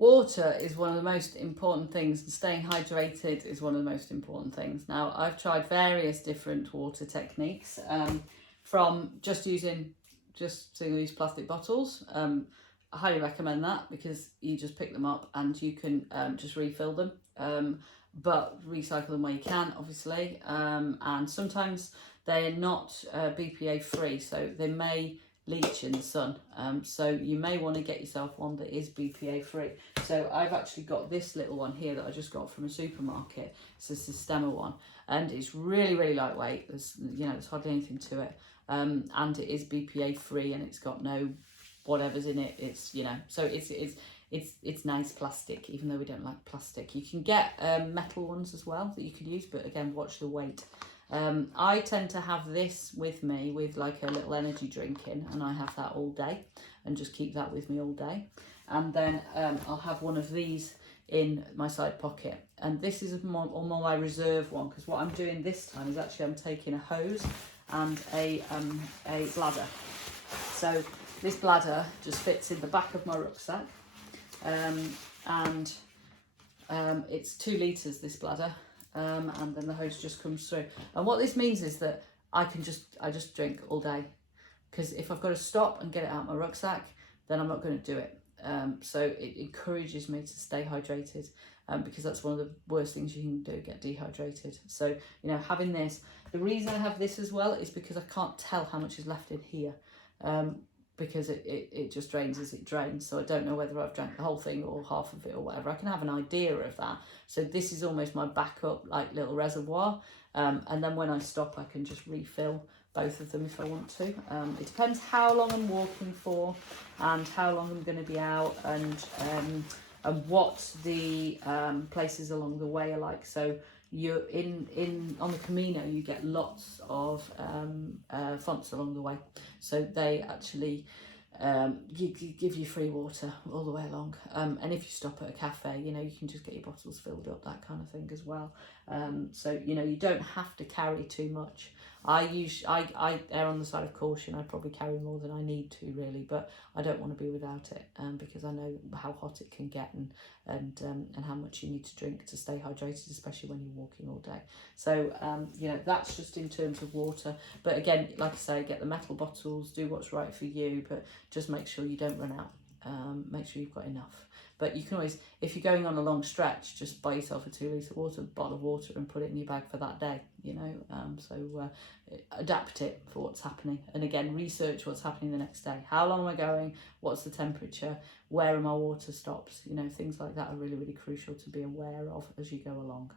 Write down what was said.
Water is one of the most important things, and staying hydrated is one of the most important things. Now, I've tried various different water techniques, from just single-use plastic bottles. I highly recommend that because you just pick them up and you can just refill them, but recycle them where you can, obviously. And sometimes they're not BPA free, so they may leach in the sun, so you may want to get yourself one that is BPA free. So I've actually got this little one here that I just got from a supermarket. It's a Sistema one, and it's really lightweight. There's hardly anything to it, and it is BPA free, and it's got no whatever's in it. So it's nice plastic, even though we don't like plastic. You can get metal ones as well that you could use, but again, watch the weight. I tend to have this with me with like a little energy drink in, and I have that all day and just keep that with me all day. And then I'll have one of these in my side pocket, and this is more my reserve one, because what I'm doing this time is actually I'm taking a hose and a bladder. So this bladder just fits in the back of my rucksack, and it's 2 litres, this bladder. And then the hose just comes through. And what this means is that I just drink all day, because if I've got to stop and get it out of my rucksack, then I'm not going to do it. So it encourages me to stay hydrated, because that's one of the worst things you can do, get dehydrated. So, having this, the reason I have this as well is because I can't tell how much is left in here, because it just drains as it drains. So I don't know whether I've drank the whole thing or half of it or whatever. I can have an idea of that. So this is almost my backup, like, little reservoir. And then when I stop, I can just refill both of them if I want to. It depends how long I'm walking for and how long I'm going to be out, and what the places along the way are like. So you're on the Camino, you get lots of fonts along the way, so they actually give you free water all the way along, and if you stop at a cafe, you can just get your bottles filled up, that kind of thing as well. So you don't have to carry too much. I err on the side of caution. I probably carry more than I need to, really, but I don't want to be without it, because I know how hot it can get, and how much you need to drink to stay hydrated, especially when you're walking all day. So that's just in terms of water. But again, like I say, get the metal bottles, do what's right for you, but just make sure you don't run out. Make sure you've got enough. But you can always, if you're going on a long stretch, just buy yourself a 2 litre bottle of water and put it in your bag for that day, so adapt it for what's happening. And again, research what's happening the next day. How long am I going? What's the temperature? Where are my water stops? Things like that are really crucial to be aware of as you go along.